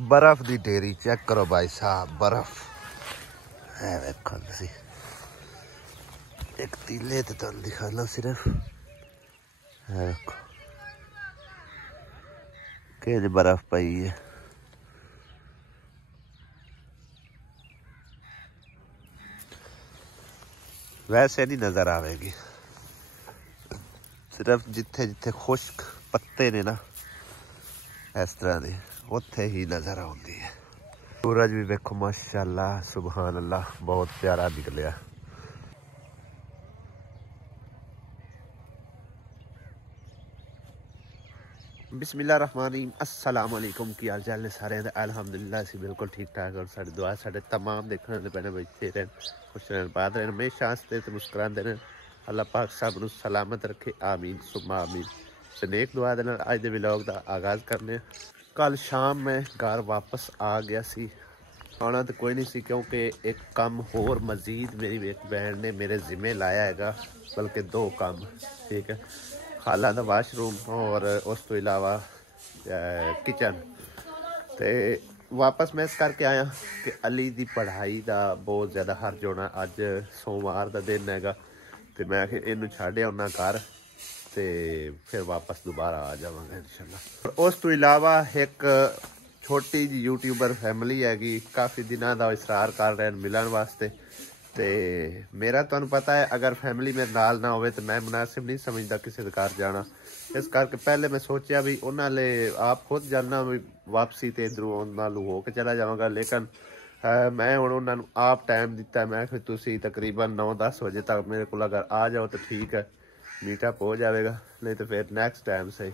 बर्फ की ढेरी चेक करो भाई साहब, बर्फ है देखो तुसी। एक तीले तो तुहानू दिखाना सिर्फ है देखो कि बर्फ पई है। वैसे नहीं नजर आवेगी, सिर्फ जिथे जिथे खुश्क पत्ते ने ना इस तरह के उत्थे ही नजर आती है। सूरज भी देखो माशाअल्लाह सुभान अल्लाह बहुत प्यारा निकलिया। बिस्मिल्लाहिर्रहमानिर्रहीम, अस्सलाम वालेकुम। की हाल चाल ने सारे? अल्हम्दुलिल्लाह असीं बिल्कुल ठीक ठाक और साडी दुआ साडे तमाम देखने वाले भैन बैठे रहन, खुश रहन, बात रहन, हमेशा हंसते ते मुस्कुराते रहन। अल्लाह पाक सब नूं सलामत रखे, आमीन सुम्मा आमीन। ते नेक दुआ दे नाल अज दे व्लॉग दा आगाज़ करने। कल शाम मैं घर वापस आ गया सी, आना तो कोई नहीं सी क्योंकि एक काम होर मजीद मेरी एक बहन ने मेरे जिम्मे लाया हैगा, बल्कि दो काम, ठीक है। खाला दा वाशरूम और उस तो इलावा किचन। तो वापस मैं इस करके आया कि अली दी पढ़ाई दा बहुत ज़्यादा हर्ज होना। अज सोमवार दा दिन हैगा तो मैं इनू छड्ड आउना घर ते फिर वापस दोबारा आ जावांगा इंशाल्लाह। उस तो इलावा एक छोटी जी यूट्यूबर फैमिली हैगी, काफ़ी दिनों का इसरार कर रहे हैं मिलन वास्ते। तो मेरा तुहानू पता है अगर फैमिली मेरे नाल ना होवे तो मैं मुनासिब नहीं समझदा किसी के घर जाना। इस करके पहले मैं सोचा भी उन्होंने आप खुद जाना भी वापसी तो इधरों उन्होंने हो के चला जावांगा, लेकिन मैं हुण उन्होंने आप टाइम दिता। मैं फिर तुसी तकरीबन 9-10 बजे तक मेरे को अगर आ जाओ तो ठीक है, मीटअप हो जाएगा, नहीं तो फिर नेक्स्ट टाइम से।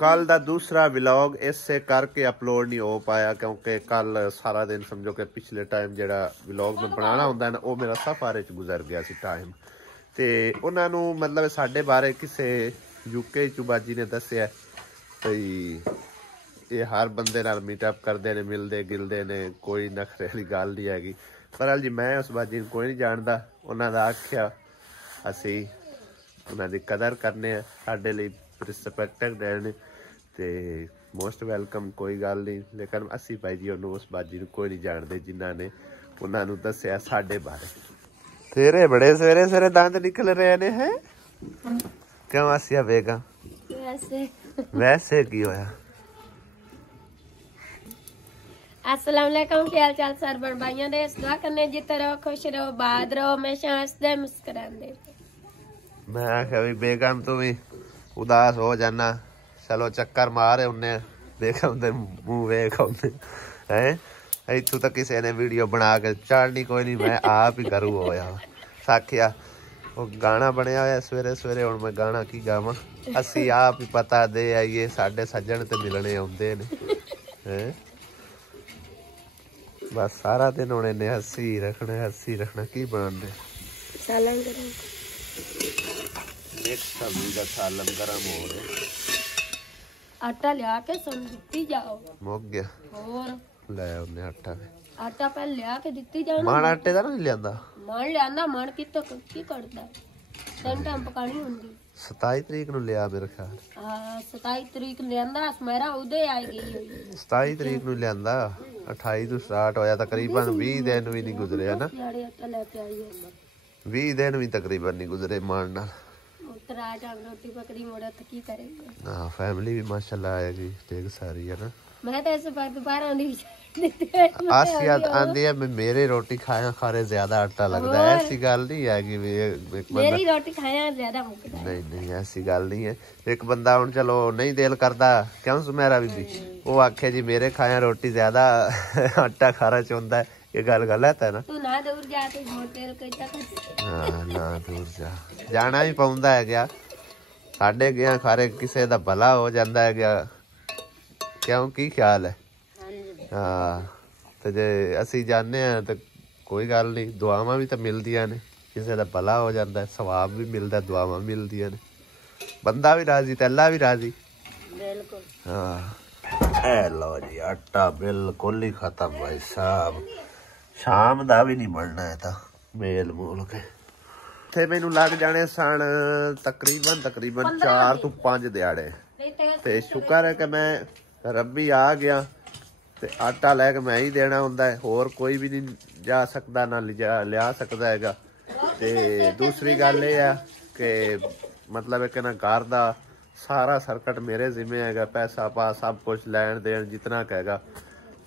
कल का दूसरा व्लॉग इससे करके अपलोड नहीं हो पाया क्योंकि कल सारा दिन समझो कि पिछले टाइम जो व्लॉग में बनाना होंदा है ना वो मेरा सफर च गुजर गया सी टाइम। तो उन्होंने मतलब साढ़े बारे किसी यूके चुबाजी ने दसिया भई ये हर बंदे नाल मीटअप करते हैं, मिलते गिलते ने, कोई नखरे वाली गल नहीं हैगी। पर जी मैं उस बाजी को कोई नहीं जानता, उन्होंने आख्या असी उन्होंने कदर करने, साढ़े लिए रिस्पैक्ट रहने तो मोस्ट वैलकम, कोई गल नहीं। लेकिन असी भाई जी उन्होंने उस बाजी को कोई नहीं जानते जिन्होंने उन्होंने दसिया साढ़े बारे। तेरे बड़े सवेरे सवेरे दंद निकल रहे ने हैं क्यों आसिया बेगा? वैसे की होया? अस्सलाम वालेकुम, क्या हाल चाल सर बड़ भाइयों दे? दुआ करने जीते रहो, खुश रहो, आबाद रहो, हमेशा हंसदे मुस्कुरांदे। मैं आख्या भी बेगम तू भी उदास हो जाना, चलो चक्कर मारे उन्हें बेगम दे मुंह वेख है। इतों तक किसी ने वीडियो बना के चाड़नी कोई नहीं, मैं आप ही करूँ होया साखिया। वो गाना बनया होया सवेरे सवेरे, हुण मैं गाना की गावां? असी आप ही पता दे आइए साडे सज्जन ते मिलने आउंदे ने हैं। बस सारा दिन हुण इन्हें हसी रखना की बनांदे? सालन करो मिक्स सब्जी का सालन गरम हो रहा। आटा लिया के सन दित्ती जाओ। मुक गया और ले उन्हें आटा वे आटा पहले लिया के दित्ती जाओ। मन आटे दा नहीं लियांदा? मन लियांदा, मन कितो की करदा? तीन टाइम पकानी हुंदी। 27 तरीक ਨੂੰ ਲਿਆ ਮੇਰੇ ਖਿਆਲ। 27 ਤਰੀਕ ਲਿਆਂਦਾ, ਮੇਰਾ ਉਦੇ ਆਏਗੀ। 27 ਤਰੀਕ ਨੂੰ ਲਿਆਂਦਾ, 28 ਤੋਂ ਸਟਾਰਟ ਹੋਇਆ, ਤਕਰੀਬਨ 20 ਦਿਨ ਵੀ ਨਹੀਂ ਗੁਜ਼ਰੇ ਹਨਾ। 20 ਦਿਨ ਵੀ ਤਕਰੀਬਨ ਨਹੀਂ ਗੁਜ਼ਰੇ ਮਾਣ ਨਾਲ। ਉਤਰਾ ਜਾਂ ਰੋਟੀ ਪਕੜੀ ਮੋੜਾ ਤਾਂ ਕੀ ਕਰੇਗਾ? ਹਾਂ ਫੈਮਿਲੀ ਵੀ ਮਾਸ਼ਾਅੱਲਾ ਆਏਗੀ ਠੀਕ ਸਾਰੀ ਹੈ ਨਾ। ਮੈਂ ਤਾਂ ਇਸ ਬਾਰ ਦੁਬਾਰਾ ਆਂਦੀ आसिया आंदी है मेरी रोटी खाया खारे ज्यादा आटा लगता है, ऐसी गल नहीं है कि मेरी रोटी खाया ज्यादा मुकदा है। नहीं ऐसी गल नहीं है। एक बंदा हुण चलो नहीं दिल करता, क्यों सुमेरा बीबी वो आखे जी मेरे खाया रोटी ज्यादा आटा खारा चुनता है, ये गल गलत है ना। तू ना दूर जा, तू मोटे हाँ ना दूर जा, जाना भी पाउंदा है क्या साडे गया खारे किसी दा भला हो जाता है क्या? क्यों की ख्याल है? हाँ तो जे असी जाने तो कोई गल नहीं, दुआवां भी तो मिलदियां ने, किसी का भला हो जाता है, सवाब भी मिलता, दुआवां मिलदियां ने, बंदा भी राजी ते अल्लाह भी राजी। बिल्कुल हाँ ए लो जी आटा बिल्कुल ही खत्म भाई साहब, शाम दा भी नहीं बनना है तो मेल मूल के थे मैनू लग जाने सन तकरीबन 4 ਤੋਂ 5 दिहाड़े। ते शुक्र है कि मैं रब्बी आ गया ਤੇ ਆਟਾ ਲੈ ਕੇ ਮੈਂ ਹੀ ਦੇਣਾ ਹੁੰਦਾ ਹੈ, ਹੋਰ ਕੋਈ ਵੀ ਨਹੀਂ ਜਾ ਸਕਦਾ ਨਾ ਲਿਆ ਸਕਦਾ ਹੈਗਾ। ਤੇ ਦੂਸਰੀ ਗੱਲ ਇਹ ਆ ਕਿ ਮਤਲਬ ਕਿ ਨਾ ਘਰ ਦਾ ਸਾਰਾ ਸਰਕਟ ਮੇਰੇ ਜ਼ਿੰਮੇ ਹੈਗਾ, ਪੈਸਾ ਪਾ ਸਭ ਕੁਝ ਲੈਣ ਦੇਣ ਜਿਤਨਾ ਕਹੇਗਾ।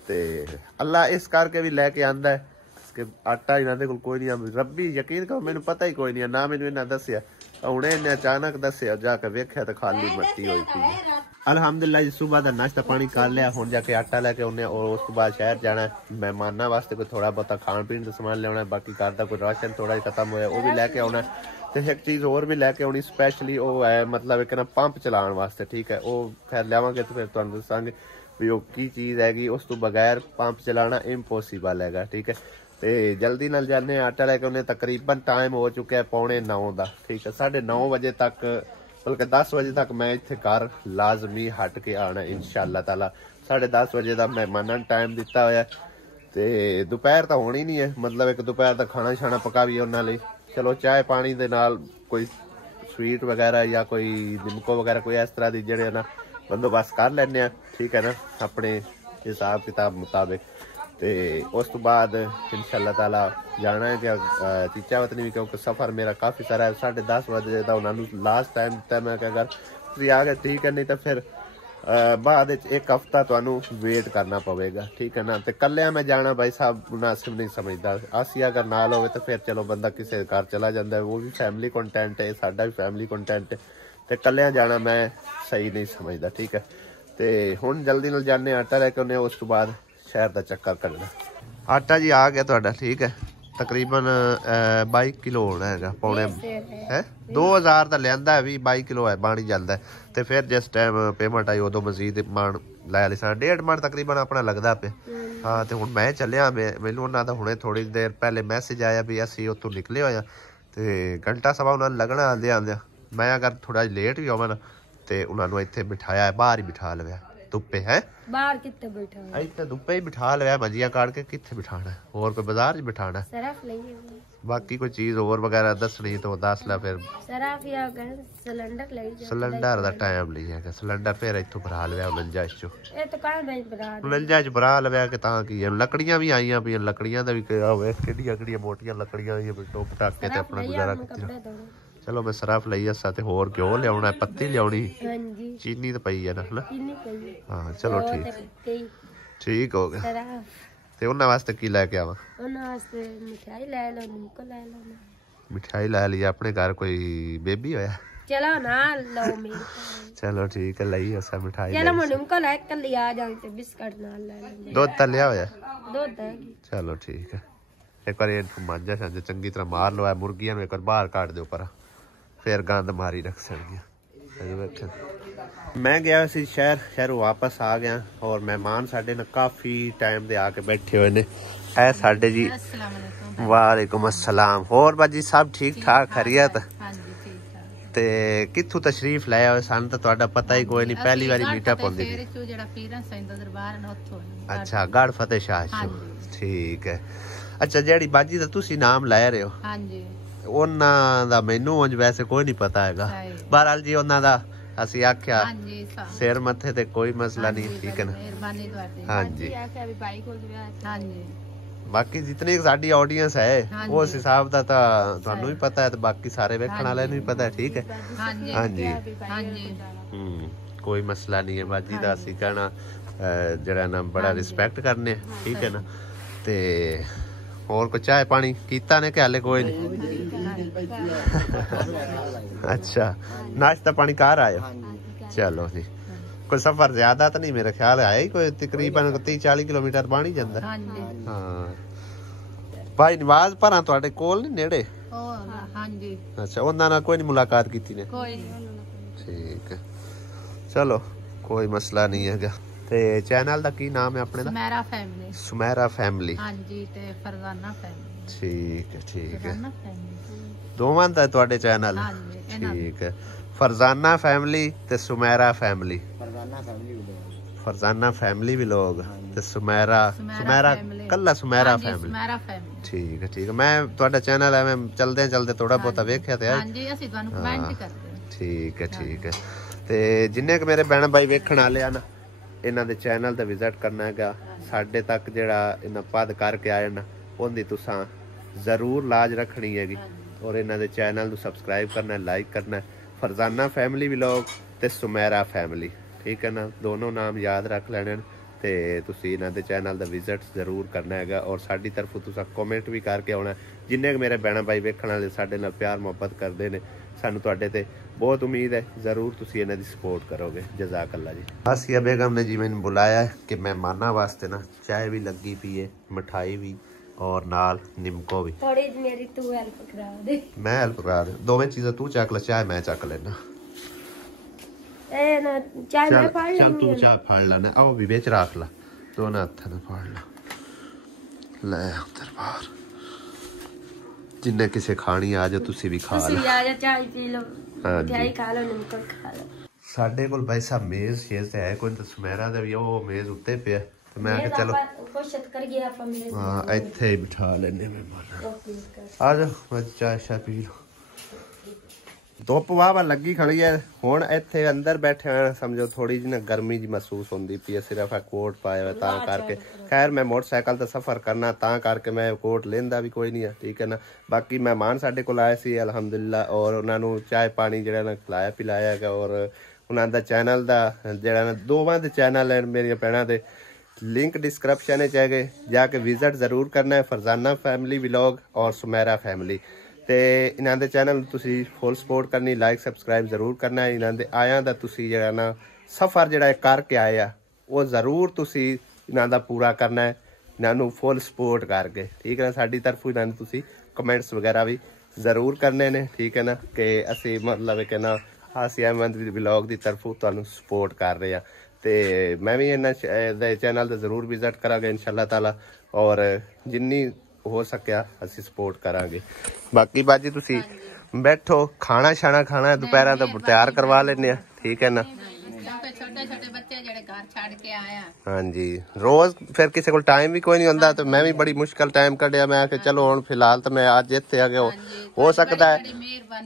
ਤੇ ਅੱਲਾ ਇਸ ਕਰਕੇ ਵੀ ਲੈ ਕੇ ਆਂਦਾ ਹੈ ਕਿ ਆਟਾ ਇਹਨਾਂ ਦੇ ਕੋਲ ਕੋਈ ਨਹੀਂ। ਰੱਬੀ ਯਕੀਨ ਕਰੋ ਮੈਨੂੰ ਪਤਾ ਹੀ ਕੋਈ ਨਹੀਂ, ਨਾ ਮੈਨੂੰ ਇਹਨਾਂ ਦੱਸਿਆ, ਹੁਣੇ ਇਹਨੇ ਅਚਾਨਕ ਦੱਸਿਆ, ਜਾ ਕੇ ਵੇਖਿਆ ਤਾਂ ਖਾਲੀ ਮੱਟੀ ਹੋਈ ਪਈ। ਅਲਹਮਦੁਲਿਲਾ ਜੀ ਸੁਬਾਹ ਦਾ ਨਾਸ਼ਤਾ ਪਾਣੀ ਕਰ ਲਿਆ, ਹੁਣ ਜਾ ਕੇ ਆਟਾ ਲੈ ਕੇ ਆਉਨੇ ਔਰ ਉਸ ਤੋਂ ਬਾਅਦ ਸ਼ਹਿਰ ਜਾਣਾ। ਮਹਿਮਾਨਾਂ ਵਾਸਤੇ ਕੋਈ ਥੋੜਾ ਬਹੁਤਾ ਖਾਣ ਪੀਣ ਦਾ ਸਮਾਨ ਲਿਆਉਣਾ, ਬਾਕੀ ਘਰ ਦਾ ਕੋਈ ਰਾਸ਼ਨ ਥੋੜਾ ਜਿਹਾ ਖਤਮ ਹੋਇਆ ਉਹ ਵੀ ਲੈ ਕੇ ਆਉਣਾ। ਤੇ ਇੱਕ ਚੀਜ਼ ਹੋਰ ਵੀ ਲੈ ਕੇ ਆਉਣੀ ਸਪੈਸ਼ਲੀ, ਉਹ ਹੈ ਮਤਲਬ ਇੱਕ ਨਾ ਪੰਪ ਚਲਾਉਣ ਵਾਸਤੇ, ਠੀਕ ਹੈ। ਉਹ ਖੈਰ ਲਿਆਵਾਂਗੇ ਤੇ ਫਿਰ ਤੁਹਾਨੂੰ ਦੱਸਾਂਗੇ ਵੀ ਉਹ ਕੀ ਚੀਜ਼ ਹੈਗੀ। ਉਸ ਤੋਂ ਬਗੈਰ ਪੰਪ ਚਲਾਉਣਾ ਇੰਪੋਸੀਬਲ ਹੈਗਾ, ਠੀਕ ਹੈ। ਤੇ ਜਲਦੀ ਨਾਲ ਜਾਣੇ ਆਟਾ ਲੈ ਕੇ ਉਹਨੇ ਤਕਰੀਬਨ ਟਾਈਮ ਹੋ ਚੁੱਕਿਆ 8:45 ਦਾ, ਠੀਕ ਹੈ। 9:30 ਵਜੇ ਤੱਕ ਬਲਕਿ 10 ਵਜੇ ਤੱਕ ਮੈਂ ਇੱਥੇ ਘਰ ਲਾਜ਼ਮੀ ਹਟ ਕੇ ਆਣਾ ਇਨਸ਼ਾਅੱਲਾ ਤਾਲਾ। 10:30 ਵਜੇ ਦਾ ਮਹਿਮਾਨਾਂ ਨੂੰ ਟਾਈਮ ਦਿੱਤਾ ਹੋਇਆ। ਤੇ ਦੁਪਹਿਰ ਤਾਂ ਹੋਣੀ ਨਹੀਂ ਹੈ, ਮਤਲਬ ਇੱਕ ਦੁਪਹਿਰ ਦਾ ਖਾਣਾ ਛਾਣਾ ਪਕਾ ਵੀ ਉਹਨਾਂ ਲਈ। ਚਲੋ ਚਾਹ ਪਾਣੀ ਦੇ ਨਾਲ ਕੋਈ ਸਵੀਟ ਵਗੈਰਾ ਜਾਂ ਕੋਈ ਨਿੰਮਕੋ ਵਗੈਰਾ ਕੋਈ ਇਸ ਤਰ੍ਹਾਂ ਦੀ ਜਿਹੜੇ ਨਾ ਬੰਦੋਬਸਤ ਕਰ ਲੈਂਦੇ ਆ, ਠੀਕ ਹੈ ਨਾ, ਆਪਣੇ ਹਿਸਾਬ ਕਿਤਾਬ ਮੁਤਾबिक। ਤੇ ਉਸ ਤੋਂ ਬਾਅਦ ਇਨਸ਼ਾਅੱਲਾ ਤਾਲਾ ਜਾਣਾ ਹੈ ਕਿ ਚੀਚਾ ਵਤਨੀ ਵੀ, ਕਿਉਂਕਿ ਸਫ਼ਰ ਮੇਰਾ ਕਾਫੀ ਸਾਰਾ ਹੈ। 10:30 ਵਜੇ ਦਾ ਉਹਨਾਂ ਨੂੰ ਲਾਸਟ ਟਾਈਮ ਦਿੱਤਾ ਮੈਂ ਕਿ ਅਗਰ ਤੁਸੀਂ ਆ ਗਏ ਠੀਕ ਹੈ, ਨਹੀਂ ਤਾਂ ਫਿਰ ਬਾਅਦ ਵਿੱਚ ਇੱਕ ਹਫ਼ਤਾ ਤੁਹਾਨੂੰ ਵੇਟ ਕਰਨਾ ਪਵੇਗਾ, ਠੀਕ ਹੈ ਨਾ। ਤੇ ਕੱਲਿਆਂ ਮੈਂ ਜਾਣਾ ਭਾਈ ਸਾਹਿਬ ਮੁਨਾਸਿਬ ਨਹੀਂ ਸਮਝਦਾ। ਅਸੀਂ ਅਗਰ ਨਾਲ ਹੋਵੇ ਤਾਂ ਫਿਰ ਚਲੋ ਬੰਦਾ ਕਿਸੇ ਘਰ ਚਲਾ ਜਾਂਦਾ, ਉਹ ਵੀ ਫੈਮਿਲੀ ਕੰਟੈਂਟ ਹੈ, ਸਾਡਾ ਵੀ ਫੈਮਿਲੀ ਕੰਟੈਂਟ ਹੈ। ਤੇ ਕੱਲਿਆਂ ਜਾਣਾ ਮੈਂ ਸਹੀ ਨਹੀਂ ਸਮਝਦਾ, ਠੀਕ ਹੈ। ਤੇ ਹੁਣ ਜਲਦੀ ਨਾਲ ਜਾਣੇ ਆਟਾ ਲੈ ਕੇ ਆਉਂਦੇ, ਉਸ ਤੋਂ ਬਾਅਦ ਸ਼ਹਿਰ ਦਾ ਚੱਕਰ ਕੱਢਣਾ। ਆਟਾ ਜੀ ਆ ਗਿਆ ਤੁਹਾਡਾ, ਠੀਕ ਹੈ। ਤਕਰੀਬਨ 22 ਕਿਲੋ ਹੋਣਾ ਹੈਗਾ, ਪੌਣੇ ਹੈ 2000 ਦਾ ਲਿਆਂਦਾ, 22 ਕਿਲੋ ਹੈ ਬਣ ਹੀ ਜਾਂਦਾ। ਤੇ ਫਿਰ ਜਿਸ ਟਾਈਮ ਪੇਮੈਂਟ ਆਈ ਉਦੋਂ ਮਜ਼ੀਦ ਮਣ ਲੈ ਲਈ। 1.5 ਮਣ ਤਕਰੀਬਨ ਆਪਣਾ ਲੱਗਦਾ ਪਿਆ। ਹਾਂ ਤੇ ਹੁਣ ਮੈਂ ਚੱਲਿਆ, ਮੈਨੂੰ ਉਹਨਾਂ ਦਾ ਹੁਣੇ ਥੋੜੀ ਦੇਰ ਪਹਿਲੇ ਮੈਸੇਜ ਆਇਆ ਵੀ ਅਸੀਂ ਉੱਥੋਂ ਨਿਕਲੇ ਹੋਏ ਆ ਤੇ ਘੰਟਾ ਸਵਾ ਉਹਨਾਂ ਨੂੰ ਲੱਗਣਾ ਆਉਂਦਿਆਂ। ਮੈਂ ਅਗਰ ਥੋੜਾ ਜਿਹਾ ਲੇਟ ਵੀ ਹੋਵਾਂ ਨਾ ਤੇ ਉਹਨਾਂ ਨੂੰ ਇੱਥੇ ਬਿਠਾਇਆ, ਬਾਹਰ ਹੀ ਬਿਠਾ ਲਵਿਆ ਧੁੱਪੇ ਹੈ। ਬਾਹਰ ਕਿੱਥੇ ਬਿਠਾਣਾ, ਇੱਥੇ ਧੁੱਪੇ ਹੀ ਬਿਠਾ ਲਿਆ, ਮੰਜੀਆਂ ਕਾੜ ਕੇ ਕਿੱਥੇ ਬਿਠਾਣਾ, ਹੋਰ ਕੋਈ ਬਾਜ਼ਾਰ 'ਚ ਬਿਠਾਣਾ। ਸਰਫ ਲਈਏ, ਬਾਕੀ ਕੋਈ ਚੀਜ਼ ਹੋਰ ਵਗੈਰਾ ਦੱਸਣੀ ਤਾਂ ਦੱਸ ਲੈ ਫਿਰ। ਸਰਫ ਜਾਂ ਸਿਲੰਡਰ ਲਈ ਜਾ, ਸਿਲੰਡਰ ਦਾ ਟਾਈਮ ਲਈ ਹੈਗਾ, ਸਿਲੰਡਰ ਫਿਰ ਇੱਥੋਂ ਭਰਾ ਲਿਆ 49 ਚੋਂ। ਇਹ ਤਾਂ ਕਾਹ ਨਹੀਂ ਭਰਾ 49 ਚ ਭਰਾ ਲਵਿਆ ਕਿ ਤਾਂ ਕੀ ਹੈ। ਲੱਕੜੀਆਂ ਵੀ ਆਈਆਂ ਪਈਆਂ, ਲੱਕੜੀਆਂ ਦਾ ਵੀ ਹੋਵੇ, ਕਿਹੜੀਆਂ ਕਿਹੜੀਆਂ ਮੋਟੀਆਂ ਲੱਕੜੀਆਂ ਆਈਆਂ, ਟੋਪ ਟਾਕੇ ਤੇ ਆਪਣਾ ਗੁਜ਼ਾਰਾ ਕੀਤਾ। ਚਲੋ ਮੈਂ ਸਰਫ ਲਈ ਅਸਾਂ ਤੇ ਹੋਰ ਘਿਓ ਲਿਆਉਣਾ, ਪੱਤੀ ਲਿਆਉਣੀ, ਹਾਂਜੀ ਚੀਨੀ ਤਾਂ ਪਈ ਹੈ ਨਾ ਹਨਾ। ਚੀਨੀ ਪਈ ਹਾਂ ਚਲੋ ਠੀਕ ਹੋ ਗਿਆ। ਤੇ ਉਹਨਾਂ ਵਾਸਤੇ ਕੀ ਲੈ ਕੇ ਆਵਾਂ? ਉਹਨਾਂ ਵਾਸਤੇ ਮਿਠਾਈ ਲੈ ਲਓ, ਨਿੰਮਕੋ ਲੈ ਲਓ। ਮਿਠਾਈ ਲੈ ਲਈ, ਆਪਣੇ ਘਰ ਕੋਈ ਬੇਬੀ ਹੋਇਆ? ਚਲੋ ਨਾ ਲਓ ਮੇਰੇ। ਚਲੋ ਠੀਕ ਹੈ, ਲਈ ਅਸਾਂ ਮਿਠਾਈ। ਚਲੋ ਮੈਂ ਨਿੰਮਕੋ ਲੈ ਕੇ ਲਈ ਆ ਜਾਵਾਂ ਤੇ ਬਿਸਕਟ ਨਾਲ ਲੈ ਲੈਂਦੇ। ਦੁੱਧ ਤਾਂ ਲਿਆ ਹੋਇਆ? ਦੁੱਧ ਹੈਗੀ। ਚਲੋ ਠੀਕ ਹੈ, ਇੱਕ ਵਾਰੀ ਮਾਂਜਾ ਛਾਂਜਾ ਚੰਗੀ ਤਰ੍ਹਾਂ ਮਾਰ ਲਵਾਇਆ। ਮੁਰਗੀਆਂ ਨੂੰ ਇੱਕ ਵਾਰ ਬਾਹਰ ਕੱਢ ਦਿਓ ਪਰ ਫਿਰ ਗੰਦ ਮਾਰੀ ਰੱਖ ਸਕਦੀਆਂ। ਮੈਂ ਗਿਆ ਸੀ ਸ਼ਹਿਰੋਂ ਵਾਪਸ ਆ ਗਿਆ ਔਰ ਮਹਿਮਾਨ ਸਾਡੇ ਨਾਲ ਕਾਫੀ ਟਾਈਮ ਦੇ ਆ ਕੇ ਬੈਠੇ ਹੋਏ ਨੇ। ਇਹ ਸਾਡੇ ਜੀ ਵਾਲੇकुम अस्सलाम। ਹੋਰ ਬਾਜੀ ਸਭ ਠੀਕ ਠਾਕ ਖੈਰੀਅਤ? ਤੇ ਕਿੱਥੋਂ ਤਸ਼ਰੀਫ ਲਾਇਆ ਹੋਇਆ? ਸਾਨੂੰ ਤਾਂ ਤੁਹਾਡਾ ਪਤਾ ਹੀ ਕੋਈ ਨਹੀਂ, ਪਹਿਲੀ ਵਾਰੀ ਮੀਟਅਪ ਹੁੰਦੀ ਸੀ। ਅੱਛਾ ਗੜ ਫਤਿਹ ਸ਼ਾਹ ਚੋਂ, ਠੀਕ ਹੈ। ਅੱਛਾ ਜਿਹੜੀ ਬਾਜੀ ਦਾ ਤੁਸੀਂ ਨਾਮ ਲੈ ਰਹੇ ਹੋ ਉਹਨਾਂ ਦਾ ਮੈਨੂੰ ਉਂਝ ਵੈਸੇ ਕੋਈ ਨਹੀਂ ਪਤਾ ਹੈਗਾ। ਬਹਰਾਲ ਜੀ ਉਹਨਾਂ ਦਾ ਅਸੀਂ ਆਖਿਆ ਸਿਰ ਮੱਥੇ ਤੇ ਕੋਈ ਮਸਲਾ ਨਹੀਂ, ਠੀਕ ਹੈ ਨਾ। ਹਾਂਜੀ ਬਾਕੀ ਜਿਤਨੀ ਸਾਡੀ ਆਡੀਅנס ਹੈ ਉਸ ਹਿਸਾਬ ਦਾ ਤਾਂ ਤੁਹਾਨੂੰ ਵੀ ਪਤਾ ਹੈ ਤੇ ਬਾਕੀ ਸਾਰੇ ਵੇਖਣ ਵਾਲਿਆਂ ਨੂੰ ਵੀ ਪਤਾ ਹੈ, ਠੀਕ ਹੈ। ਹਾਂਜੀ ਕੋਈ ਮਸਲਾ ਨਹੀਂ ਹੈ। ਬਾਜੀ ਦਾ ਅਸੀਂ ਕਹਿਣਾ ਜਿਹੜਾ ਨਾ ਬੜਾ ਰਿਸਪੈਕਟ ਕਰਨੇ, ਠੀਕ ਹੈ ਨਾ। ਤੇ ਹੋਰ ਕੋਈ ਚਾਹ ਪਾਣੀ ਕੀਤਾ ਨੇ ਕਿ ਹਾਲੇ ਕੋਈ ਨਹੀਂ? ਅੱਛਾ नाश्ता पानी कर आए हो? चलो जी। कोई सफर ज्यादा तो नहीं, मेरा ख्याल है ही कोई तकरीबन 30-40 किलोमीटर बन ही जाता। हाँ भाई नवाज भरा तुहाडे कोल नहीं नेड़े? अच्छा उन्हां नाल कोई नहीं मुलाकात कीती ने? ठीक है चलो कोई मसला नहीं है। ते चैनल दा की नाम है अपने दा? सुमेरा फैमिली। सुमेरा फैमिली, हां जी। ते फरजाना फैमिली, ठीक है ठीक है। दोवां दा तुहाडे चैनल? हां जी ठीक है। फरजाना फैमिली ते सुमेरा फैमिली। फरजाना फैमिली भी लोग ते सुमेरा कल्ला सुमेरा फैमिली, ठीक है ठीक है। मैं तुहाडा चैनल है मैं चलदे चलदे थोड़ा बहुत वेख्या ते हां जी ਅਸੀਂ ਤੁਹਾਨੂੰ कमेंट ਕਰਦੇ। ठीक है ठीक है। ते जिन्ने के मेरे बहन भाई वेखण वाले आ ना ਇਹਨਾਂ ਦੇ ਚੈਨਲ ਤੇ ਵਿਜ਼ਿਟ ਕਰਨਾ ਹੈਗਾ। ਸਾਡੇ ਤੱਕ ਜਿਹੜਾ ਇਹਨਾਂ ਪਦ ਕਰਕੇ ਆਏ ਨਾ ਉਹਦੀ ਤੁਸੀਂ ਜ਼ਰੂਰ ਲਾਜ ਰੱਖਣੀ ਹੈਗੀ ਔਰ ਇਹਨਾਂ ਦੇ ਚੈਨਲ ਨੂੰ ਸਬਸਕ੍ਰਾਈਬ ਕਰਨਾ, ਲਾਈਕ ਕਰਨਾ। ਫਰਜ਼ਾਨਾ ਫੈਮਿਲੀ ਵਲੌਗ ਤੇ ਸੁਮੈਰਾ ਫੈਮਿਲੀ, ਠੀਕ ਹੈ ਨਾ, ਦੋਨੋਂ ਨਾਮ ਯਾਦ ਰੱਖ ਲੈਣੇ ਤੇ ਤੁਸੀਂ ਇਹਨਾਂ ਦੇ ਚੈਨਲ ਦਾ ਵਿਜ਼ਿਟ ਜ਼ਰੂਰ ਕਰਨਾ ਹੈਗਾ। ਔਰ ਸਾਡੀ ਤਰਫੋਂ ਤੁਸੀਂ ਕਮੈਂਟ ਵੀ ਕਰਕੇ ਆਉਣਾ। ਜਿੰਨੇ ਕੁ ਮੇਰੇ ਭੈਣਾਂ ਭਾਈ ਵੇਖਣ ਵਾਲੇ ਸਾਡੇ ਨਾਲ ਪਿਆਰ ਮੁਹੱਬਤ ਕਰਦੇ ਨੇ, ਸਾਨੂੰ ਤੁਹਾਡੇ ਤੇ बहुत उम्मीद है, ज़रूर तुसी इन्हां दी सपोर्ट करोगे। जज़ाक अल्लाह जी। आसिया बेगम ने जी मैंने बुलाया है कि मेहमानां वास्ते ना चाय भी लगी पी है, मिठाई भी और नाल निमको भी। थोड़ी मेरी तू हेल्प करा दे। मैं हेल्प करा दे, दोवें चीज़ां तू चक ले, चाय मैं चक लेना। ए ना चाय मैं फाड़ लेंगी। चल तू चाय फाड़ लेना, आओ भी बेच रख ला, दोनों हत्थां नाल फाड़ ला। ले अंदर बाहर जिन्ने किसे खानी आ जाओ, तुसी भी खा लो। तुसी आ जा, चाय पी लो, मिठाई खा लो, निमको खा लो। ਸਾਡੇ ਕੋਲ ਭਾਈ ਸਾਹਿਬ ਮੇਜ਼ ਸ਼ੇਜ਼ ਤੇ ਹੈ ਕੋਈ, ਤਾਂ ਸੁਮੈਰਾ ਦਾ ਵੀ ਉਹ ਮੇਜ਼ ਉੱਤੇ ਪਿਆ ਤੇ ਮੈਂ ਕਿਹਾ ਚਲੋ ਕੋਸ਼ਿਸ਼ ਕਰੀਏ ਆਪਾਂ ਮੇਰੇ ਹਾਂ ਇੱਥੇ ਹੀ ਬਿਠਾ ਲੈਣੇ ਮਹਿਮਾਨ। ਆ ਜਾ ਮੈਂ ਚਾਹ ਸ਼ਾ ਪੀ ਲਓ। ਧੁੱਪ ਵਾਹ ਲੱਗੀ ਖੜੀ ਹੈ ਹੁਣ ਇੱਥੇ ਅੰਦਰ ਬੈਠੇ ਆ, ਸਮਝੋ ਥੋੜੀ ਜਿਹੀ ਨਾ ਗਰਮੀ ਜੀ ਮਹਿਸੂਸ ਹੁੰਦੀ ਪਈ ਹੈ। ਸਿਰਫ ਆ ਕੋਟ ਪਾਇਆ ਹੋਇਆ ਤਾਂ ਕਰਕੇ, ਖੈਰ ਮੈਂ ਮੋਟਰਸਾਈਕਲ ਤੇ ਸਫ਼ਰ ਕਰਨਾ ਤਾਂ ਕਰਕੇ ਮੈਂ ਕੋਟ ਲੈਂਦਾ ਵੀ ਕੋਈ ਨਹੀਂ ਹੈ, ਠੀਕ ਹੈ ਨਾ। ਬਾਕੀ ਮਹਿਮਾਨ ਸਾਡੇ ਕੋਲ ਆਏ ਸੀ ਅਲਹਮਦੁਲਿਲਾ ਔਰ ਉਹਨਾਂ ਨੂੰ ਚਾਹ ਪਾਣੀ ਜਿਹੜਾ ਨਾ ਖਿਲਾਇਆ ਪਿਲਾਇਆ ਹੈਗਾ। ਔਰ ਉਹਨਾਂ ਦਾ ਚੈਨਲ ਦਾ ਜਿਹੜਾ ਨਾ ਦੋਵਾਂ ਦੇ ਚੈਨਲ ਹੈ ਮੇਰੀਆਂ ਭੈਣਾਂ ਦੇ, लिंक डिस्क्रिप्शन में है, जाके विजिट जरूर करना है। फरजाना फैमिली व्लॉग और सुमेरा फैमिली तो इन्हों के चैनल तुसी फुल सपोर्ट करनी, लाइक सबसक्राइब जरूर करना है। इन्हों के आया का तुसी जरा ना सफ़र जरा करके आए आ वो जरूर तुसी इन्हों का पूरा करना है, इन्हों फुल सपोर्ट करके, ठीक है ना। साड़ी तरफों इन्होंने तुसी कमेंट्स वगैरह भी जरूर करने ने, ठीक है ना, कि असी मतलब कि ना आसिया अहमद व्लॉग की तरफों तुहानू सपोर्ट कर रहे हैं। तो मैं भी इन्होंने चैनल तो जरूर विजिट करांगे इंशाअल्लाह ताला और जिन्नी हो सकिया असी सपोर्ट करांगे। बाकी बाजी तुसी बैठो, खाना शाना खाना है दोपहर तो तैयार करवा लेने, ठीक है ना। छोटे बच्चे जेड़े घर छाड़ के आया। हाँ जी, रोज फिर किसी को टाइम भी कोई नहीं होता, तो मैं भी बड़ी मुश्किल टाइम कढ़िया। मैं आके चलो हुण फिलहाल तो मैं आज इत्थे आ गया, हो सकता है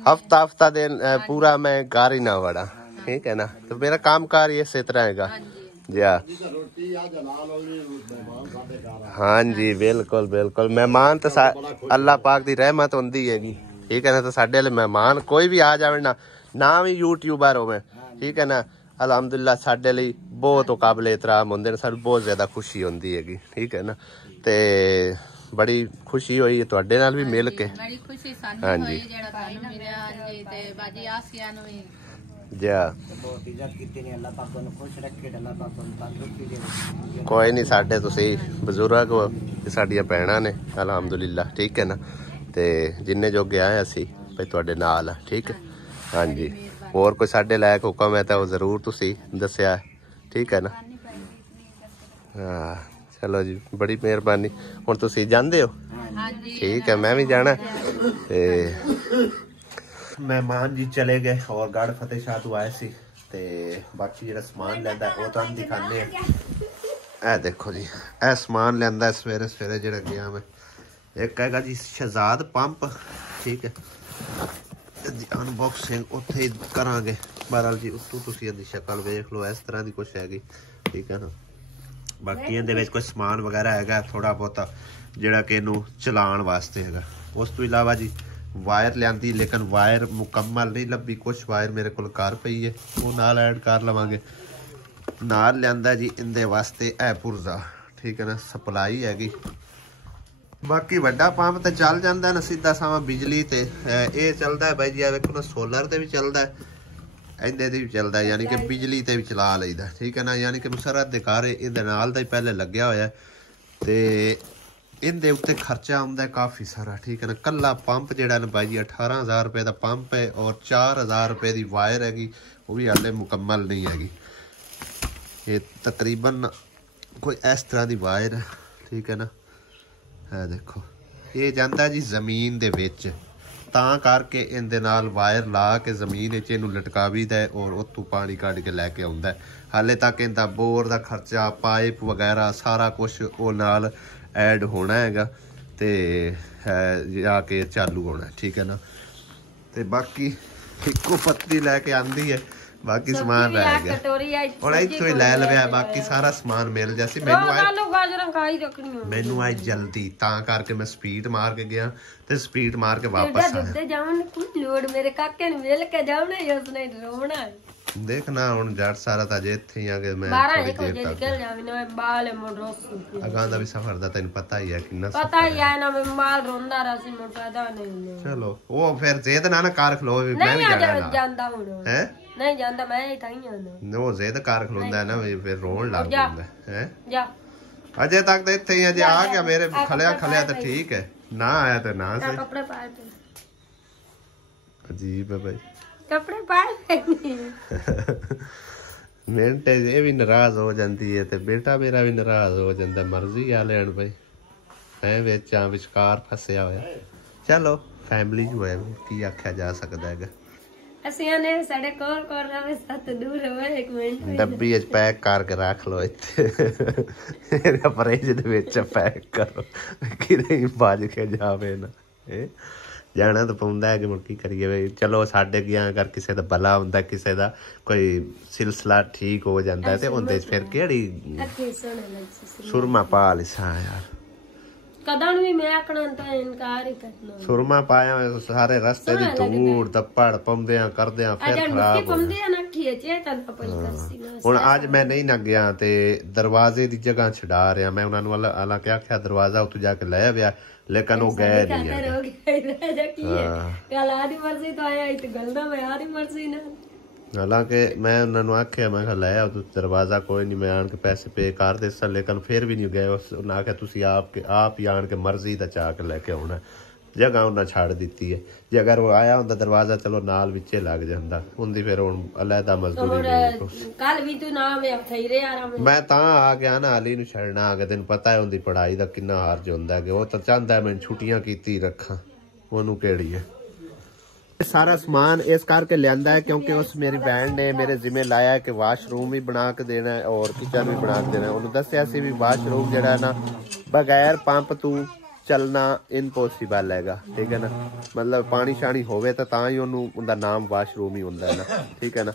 हफ्ता दिन पूरा मैं घर ही ना वड़ा, ठीक है ना। तो मेरा काम कार ये इस तरह हैगा जी। हाँ जी बिल्कुल बिल्कुल, मेहमान तो अल्लाह पाक दी रहमत होंदी हैगी, ठीक है ना। तो साडे वाले मेहमान कोई भी आ जावे ना भी यूट्यूबर होवे, ठीक है ना, अलहमदुलिल्लाह साडे लिए बहुत काबिल एहतराम होंदे ने, सानू बहुत ज्यादा खुशी होंदी हैगी, ठीक है ना। ते बड़ी खुशी हुई है तुहाडे नाल भी मिल के, बड़ी खुशी सानू हाँ होई जी जेड़ा थानू मिलिया। हाँ जी, ते बाजी आसिया नु भी कोई नहीं, साडे तुसी बुजुर्ग हो, साडियां भैणां ने अलहमदुलिल्लाह, ठीक है ना। ते जिन्ने जोगे आए असी भाई तुहाडे नाल है, ठीक है। हाँ जी, और कोई साडे लायक हुक्म है तो जरूर तुसी दस्या, ठीक है ना। हाँ चलो जी, बड़ी मेहरबानी। हुण तुसी जांदे हो? ठीक है, मैं भी जाना। ते मेहमान जी चले गए और गढ़ फतेह शाह तो आए सी, ते बाकी जो समान लिया वो तो हम दिखाने। ए देखो जी, ए समान लिया सवेरे सवेरे जो गया मैं। एक है जी शहजाद पंप, ठीक है, अनबॉक्सिंग उत्थे करांगे। बहरहाल जी उत्तों तुसीं इहदी शक्ल वेख लो, इस तरह की कुछ हैगी, ठीक है ना। बाकी इहदे विच कोई समान वगैरह हैगा थोड़ा बहुता जिहड़ा कि इहनूं चलाउण वास्ते हैगा। उस तो इलावा जी वायर लियांदी, लेकिन वायर मुकम्मल नहीं लभी, कुछ वायर मेरे को घर पई है वो नाल ऐड कर लवांगे। नाल लियांदा जी इंदे वास्ते ए पुरजा, ठीक है ना, सप्लाई हैगी। बाकी वड्डा पंप तो चल जाता ना सीधा सावा बिजली ते, ये चलता है भाई जी आ वेखो ना, सोलर ते भी चलता है, इहदे ते भी चलता है, यानी कि बिजली ते भी चला लईदा, ठीक है ना। यानी कि मुसरत दे घर इहदे नाल दा ही पहले लग्या होया ते इहदे उत्ते खर्चा आउंदा काफ़ी सारा, ठीक है ना। कल्ला पंप जिहड़ा ना भाई जी 18,000 रुपए का पंप है और 4,000 रुपए की वायर हैगी, वो भी हाले मुकम्मल नहीं हैगी। ये तकरीबन कोई इस तरह की वायर है, ठीक है ना। है देखो ये जाता जी जमीन दे विच, तां करके इहदे नाल वायर ला के जमीन विच इहनूं लटकावीदा है और उत्तों पानी कढ के लैके आउंदा है। हाले तक इहदा बोर का खर्चा, पाइप वगैरह सारा कुछ वो नाल ऐड होना हैगा ते जाके चालू होना है, ठीक है ना। ते बाकी इक्को पत्ती लैके आंदी है ਬਾਕੀ ਸਮਾਨ ਰਹਿ ਗਿਆ ਕਟੋਰੀ ਆ ਹੁਣ ਇੱਥੋਂ ਹੀ ਲੈ ਲਵਿਆ ਬਾਕੀ ਸਾਰਾ ਸਮਾਨ ਮਿਲ ਜਾ ਸੀ ਮੈਨੂੰ ਆਲੂ ਗਾਜਰਾਂ ਖਾਈ ਰੱਖਣੀਆਂ ਮੈਨੂੰ ਆਈ ਜਲਦੀ ਤਾਂ ਕਰਕੇ ਮੈਂ ਸਪੀਡ ਮਾਰ ਕੇ ਗਿਆ ਤੇ ਸਪੀਡ ਮਾਰ ਕੇ ਵਾਪਸ ਆਇਆ ਤੇ ਜਾਣ ਕੋਈ ਲੋੜ ਮੇਰੇ ਕਾਕੇ ਨੂੰ ਮਿਲ ਕੇ ਜਾਉਣਾ ਹੀ ਉਸਨੇ ਰੋਣਾ ਦੇਖਣਾ ਹੁਣ ਜੱਟ ਸਾਰਾ ਤਾਂ ਜੇ ਇੱਥੇ ਹੀ ਆ ਕੇ ਮੈਂ 12 ਵਜੇ ਨਿਕਲ ਜਾਵੀ ਨਾ ਬਾਲ ਮੋਰੋਸ ਅਗਾਂ ਦਾ ਵੀ ਸਫ਼ਰ ਦਾ ਤੈਨੂੰ ਪਤਾ ਹੀ ਹੈ ਕਿੰਨਾ ਪਤਾ ਹੀ ਆ ਨਾ ਮੈਂ ਮਾਲ ਰੋਂਦਾ ਰਹਾ ਸੀ ਮੈਨੂੰ ਪਤਾ ਨਹੀਂ ਚਲੋ ਉਹ ਫਿਰ ਜ਼ੇਦ ਨਾ ਕਾਰ ਖਲੋ ਮੈਂ ਵੀ ਜਾਣਾ ਜਾਂਦਾ ਹੁਣ ਹੈ ਨਹੀਂ ਜਾਂਦਾ ਮੈਂ ਹੀ ਤਾਂ ਹੀ ਆਉਂਦਾ ਉਹ ਜ਼ੇਦ ਕਾਰ ਖਲੋਂਦਾ ਨਾ ਫਿਰ ਰੋਣ ਲੱਗ ਜਾਂਦਾ ਹੈ ਜਾ ਅਜੇ ਤੱਕ ਤਾਂ ਇੱਥੇ ਹੀ ਅਜੇ ਆ ਗਿਆ ਮੇਰੇ ਖਲਿਆ ਤਾਂ ਠੀਕ ਹੈ ਨਾ ਆਇਆ ਤਾਂ ਨਾ ਸਹੀ ਕੱਪੜੇ ਪਾ ਤੇ ਅਜੀਬ ਹੈ ਭਾਈ ਕੱਪੜੇ ਪਾ ਮਿੰਟੇ ਇਹ ਵੀ ਨਾਰਾਜ਼ ਹੋ ਜਾਂਦੀ ਹੈ ਤੇ ਬੇਟਾ ਮੇਰਾ ਵੀ ਨਾਰਾਜ਼ ਹੋ ਜਾਂਦਾ ਮਰਜ਼ੀ ਆ ਲੈਣ ਭਾਈ ਐ ਵਿੱਚ ਆ ਵਿਚਕਾਰ ਫਸਿਆ ਹੋਇਆ ਚਲੋ ਫੈਮਿਲੀ ਜੋ ਹੈ ਕੀ ਆਖਿਆ ਜਾ ਸਕਦਾ ਹੈਗਾ ਅਸੀਂ ਨੇ ਸਾਡੇ ਕੋਲ ਰਵੇ ਸੱਤ ਦੂਰ ਹੋਵੇ ਇੱਕ ਮਿੰਟ ਡੱਬੀ ਵਿੱਚ ਪੈਕ ਕਰਕੇ ਰੱਖ ਲਓ ਇੱਥੇ ਇਹਦੇ ਫਰਿੱਜ ਦੇ ਵਿੱਚ ਪੈਕ ਕਰੋ ਕਿਤੇ ਬਾਜ ਕੇ ਜਾਵੇ ਨਾ ਇਹ ਜਾਣਾ ਤਾਂ ਪਾਉਂਦਾ ਹੈ ਕਿ ਮੁੜ ਕੀ ਕਰੀਏ ਬਈ ਚਲੋ ਸਾਡੇ ਗਿਆ ਕਰ ਕਿਸੇ ਦਾ ਭਲਾ ਹੁੰਦਾ ਕਿਸੇ ਦਾ ਕੋਈ ਸਿਲਸਿਲਾ ਠੀਕ ਹੋ ਜਾਂਦਾ ਤੇ ਉਹਦੇ ਫਿਰ ਕਿਹੜੀ ਸੁਰਮਾ ਪਾ ਲਿਸਾ ਯਾਰ ਕਦਾਂ ਵੀ ਮੈਂ ਆਖਣਾ ਤਾਂ ਇਨਕਾਰ ਹੀ ਕਰਨਾ ਸੁਰਮਾ ਪਾਇਆ ਸਾਰੇ ਰਸਤੇ ਦੀ ਧੂੜ ਦੱਪੜ ਪਾਉਂਦਿਆਂ ਕਰਦਿਆਂ ਫਿਰ ਖਰਾਬ ਪਾਉਂਦੇ ਆ ਨਾ ਕੀ ਚੇਤਨ ਆਪਣੀ ਕਰਸੀ ਨਾ ਹੁਣ ਅੱਜ ਮੈਂ ਨਹੀਂ ਨਾ ਗਿਆ ਤੇ ਦਰਵਾਜ਼ੇ ਦੀ ਜਗ੍ਹਾ ਛਡਾ ਰਿਹਾ ਮੈਂ ਉਹਨਾਂ ਨੂੰ ਹਾਲਾਂਕਿ ਆਖਿਆ ਦਰਵਾਜ਼ਾ ਉੱਥੇ ਜਾ ਕੇ ਲੈ ਆਵਿਆ ਲੇਕਿਨ ਉਹ ਗਏ ਹਾਲਾਂਕਿ ਮੈਂ ਉਹਨਾਂ ਨੂੰ ਆਖਿਆ ਮੈਂ ਕਿਹਾ ਲੈ ਆਓ ਦਰਵਾਜ਼ਾ ਕੋਈ ਨਹੀਂ ਮੈਂ ਆਣ ਕੇ ਪੈਸੇ ਪੇ ਕਰ ਦੇ ਸਾਂ ਲੇਕਿਨ ਫਿਰ ਵੀ ਨਹੀਂ ਗਏ ਉਹਨਾਂ ਆਖਿਆ ਤੁਸੀਂ ਆਪ ਹੀ ਆਣ ਕੇ ਮਰਜ਼ੀ ਦਾ ਚਾਹ ਕੇ ਲੈ ਕੇ ਆਉਣਾ ਜਗ੍ਹਾ ਉਹਨਾਂ ਛੱਡ ਦਿੱਤੀ ਹੈ ਜੇ ਅਗਰ ਉਹ ਆਇਆ ਹੁੰਦਾ ਦਰਵਾਜ਼ਾ ਚਲੋ ਨਾਲ ਵਿੱਚੇ ਲੱਗ ਜਾਂਦਾ ਹੁੰਦੀ ਫਿਰ ਹੁਣ ਅਲੱਗਾ ਮਜ਼ਦੂਰੀ ਕੱਲ ਵੀ ਤੂੰ ਨਾ ਮੈਂ ਤਾਂ ਆ ਗਿਆ ਨਾ ਅਲੀ ਨੂੰ ਛੱਡਣਾ ਆ ਗਿਆ ਤੈਨੂੰ ਪਤਾ ਹੈ ਉਹਦੀ ਪੜ੍ਹਾਈ ਦਾ ਕਿੰਨਾ ਹਾਰਜ ਹੁੰਦਾ ਕਿ ਉਹ ਤਾਂ ਚਾਹੁੰਦਾ ਮੈਂ ਛੁੱਟੀਆਂ ਕੀਤੀ ਰੱਖਾਂ ਉਹਨੂੰ ਕਿਹੜੀ ਹੈ ਸਾਰਾ ਸਮਾਨ ਇਸ ਕਰਕੇ ਲਿਆਂਦਾ ਹੈ ਕਿਉਂਕਿ ਉਸ ਮੇਰੀ ਬੈਂਡ ਨੇ ਮੇਰੇ ਜ਼ਿੰਮੇ ਲਾਇਆ ਕਿ ਵਾਸ਼ਰੂਮ ਵੀ ਬਣਾ ਕੇ ਦੇਣਾ ਹੈ ਔਰ ਕਿਚਨ ਵੀ ਬਣਾ ਕੇ ਦੇਣਾ ਉਹਨੂੰ ਦੱਸਿਆ ਸੀ ਵੀ ਵਾਸ਼ਰੂਮ ਜਿਹੜਾ ਨਾ ਬਗੈਰ ਪੰਪ ਤੋਂ ਚੱਲਣਾ ਇਨਪੋਸੀਬਲ ਹੈਗਾ ਠੀਕ ਹੈ ਨਾ ਮਤਲਬ ਪਾਣੀ ਸ਼ਾਣੀ ਹੋਵੇ ਤਾਂ ਹੀ ਉਹਦਾ ਨਾਮ ਵਾਸ਼ਰੂਮ ਹੀ ਹੁੰਦਾ ਹੈ ਨਾ ਠੀਕ ਹੈ ਨਾ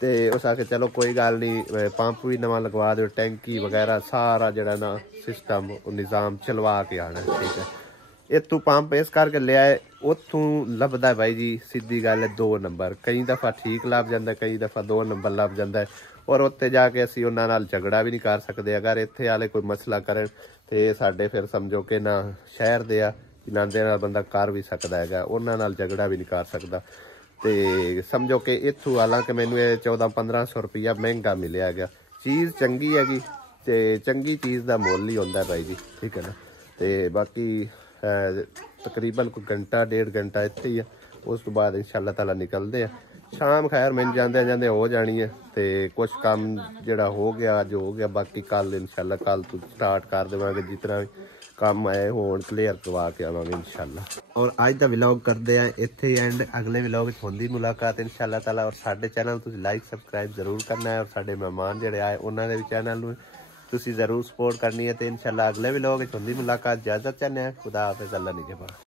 ਤੇ ਉਸ ਆ ਕੇ ਚਲੋ ਕੋਈ ਗੱਲ ਨਹੀਂ ਪੰਪ ਵੀ ਨਵਾਂ ਲਗਵਾ ਦਿਓ ਟੈਂਕੀ ਵਗੈਰਾ ਸਾਰਾ ਜਿਹੜਾ ਨਾ ਸਿਸਟਮ ਉਹ ਨਿਜ਼ਾਮ ਚਲਵਾ ਕੇ ਆਣਾ ਠੀਕ ਹੈ ਇੱਥੋਂ ਪੰਪ ਇਸ ਕਰਕੇ ਲਿਆ ਉੱਥੋਂ ਲੱਭਦਾ ਬਾਈ ਜੀ ਸਿੱਧੀ ਗੱਲ ਹੈ 2 ਨੰਬਰ ਕਈ ਦਫਾ ਠੀਕ ਲੱਭ ਜਾਂਦਾ ਕਈ ਦਫਾ 2 ਨੰਬਰ ਲੱਭ ਜਾਂਦਾ ਔਰ ਉੱਥੇ ਜਾ ਕੇ ਅਸੀਂ ਉਹਨਾਂ ਨਾਲ ਝਗੜਾ ਵੀ ਨਹੀਂ ਕਰ ਸਕਦੇ ਅਗਰ ਇੱਥੇ ਵਾਲੇ ਕੋਈ ਮਸਲਾ ਕਰਨ ਤੇ ਸਾਡੇ ਫਿਰ ਸਮਝੋ ਕਿ ਨਾ ਸ਼ਹਿਰ ਦੇ ਆ ਇਹਨਾਂ ਦੇ ਨਾਲ ਬੰਦਾ ਕਰ ਵੀ ਸਕਦਾ ਹੈਗਾ ਉਹਨਾਂ ਨਾਲ ਝਗੜਾ ਵੀ ਨਹੀਂ ਕਰ ਸਕਦਾ ਤੇ ਸਮਝੋ ਕਿ ਇੱਥੋਂ ਹਾਲਾਂਕਿ ਮੈਨੂੰ ਇਹ 1400-1500 ਰੁਪਇਆ ਮਹਿੰਗਾ ਮਿਲਿਆ ਗਿਆ ਚੀਜ਼ ਚੰਗੀ ਹੈਗੀ ਤੇ ਚੰਗੀ ਚੀਜ਼ ਦਾ ਮੁੱਲ ਹੀ ਹੁੰਦਾ ਭਾਈ ਜੀ ਠੀਕ ਹੈ ਨਾ ਤੇ ਬਾਕੀ ਤਕਰੀਬਨ ਕੋਈ ਘੰਟਾ 1.5 ਘੰਟਾ ਇੱਥੇ ਹੀ ਆ ਉਸ ਤੋਂ ਬਾਅਦ ਇਨਸ਼ਾਅੱਲਾ ਤਾਲਾ ਨਿਕਲਦੇ ਆ ਸ਼ਾਮ ਖੈਰ ਮਿਲ ਜਾਂਦੇ ਹੋ ਜਾਣੀ ਹੈ ਤੇ ਕੁਝ ਕੰਮ ਜਿਹੜਾ ਹੋ ਗਿਆ ਜੋ ਹੋ ਗਿਆ ਬਾਕੀ ਕੱਲ ਇਨਸ਼ਾਅੱਲਾ ਕੱਲ ਤੋਂ ਸਟਾਰਟ ਕਰ ਦੇਵਾਂਗੇ ਜਿਸ ਤਰ੍ਹਾਂ ਕੰਮ ਆਏ ਹੋਣ ਕਲੀਅਰ ਕਰਵਾ ਕੇ ਆਵਾਂਗੇ ਇਨਸ਼ਾਅੱਲਾ ਔਰ ਅੱਜ ਦਾ ਵਲੌਗ ਕਰਦੇ ਆ ਇੱਥੇ ਐਂਡ ਅਗਲੇ ਵਲੌਗ ਵਿੱਚ ਹੁੰਦੀ ਮੁਲਾਕਾਤ ਇਨਸ਼ਾਅੱਲਾ ਤਾਲਾ ਔਰ ਸਾਡੇ ਚੈਨਲ ਤੁਸੀਂ ਲਾਈਕ ਸਬਸਕ੍ਰਾਈਬ ਜ਼ਰੂਰ ਕਰਨਾ ਹੈ ਔਰ ਸਾਡੇ ਮਹਿਮਾਨ ਜਿਹੜੇ ਆਏ ਉਹਨਾਂ ਦੇ ਵੀ ਚੈਨਲ ਨੂੰ ਤੁਸੀਂ ਜ਼ਰੂਰ ਸਪੋਰਟ ਕਰਨੀ ਹੈ ਤੇ ਇਨਸ਼ਾਅੱਲਾ ਅਗਲੇ ਵਲੌਗ ਵਿੱਚ ਹੁੰਦੀ ਮੁਲਾਕਾਤ ਇਜਾਜ਼ਤ ਚਾਹੁੰਦੇ ਹਾਂ ਖੁਦਾ ਹਾਫਿਜ਼ ਅੱਲਾ ਨਿਗਹਿਬਾਨ